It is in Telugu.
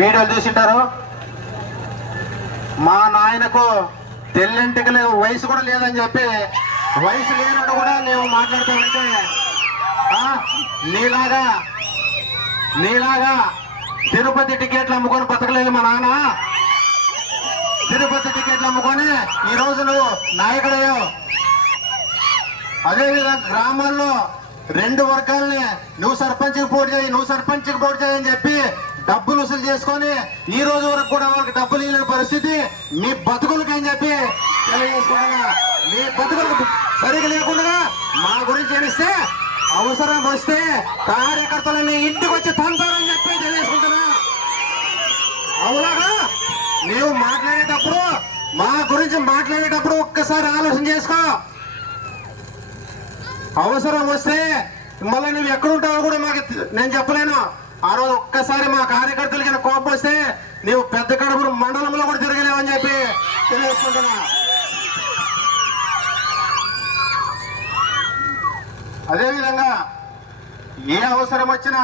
వీడియోలు చూసింటారు. మా నాయనకు తెల్లింటికి వయసు కూడా లేదని చెప్పి వయసు లేనట్టు కూడా నువ్వు మాట్లాడుతావంటే నీలాగా తిరుపతి టికెట్లు అమ్ముకొని బతకలేదు మా నాన్న. తిరుపతి టికెట్లు అమ్ముకొని ఈ రోజు నువ్వు నాయకుడయ్యో. అదేవిధంగా గ్రామాల్లో 2 వర్గాలని నువ్వు సర్పంచ్కి పోటీ చేయని చెప్పి డబ్బులు వసూలు చేసుకొని ఈ రోజు వరకు కూడా వాళ్ళకి డబ్బులు ఇవ్వలేని పరిస్థితి మీ బతుకులకి అని చెప్పి తెలియజేసుకుంటున్నా. మీ బతుకులకు సరిగా లేకుండా మా గురించి ఏమిస్తే అవసరం వస్తే కార్యకర్తలని ఇంటికి వచ్చి తంతారని చెప్పి తెలియజేసుకుంటున్నా. అవులాగా నీవు మాట్లాడేటప్పుడు మా గురించి మాట్లాడేటప్పుడు ఒక్కసారి ఆలోచన చేసుకో. అవసరం వస్తే మళ్ళీ నువ్వు ఎక్కడుంటావో కూడా మాకు నేను చెప్పలేను. ఆ రోజు ఒక్కసారి మా కార్యకర్తలకి కోపం వస్తే నీవు పెద్ద కడుపురు మండలంలో కూడా తిరగలేవని చెప్పి తెలియజేసుకుంటున్నా. అదేవిధంగా ఏ అవసరం వచ్చినా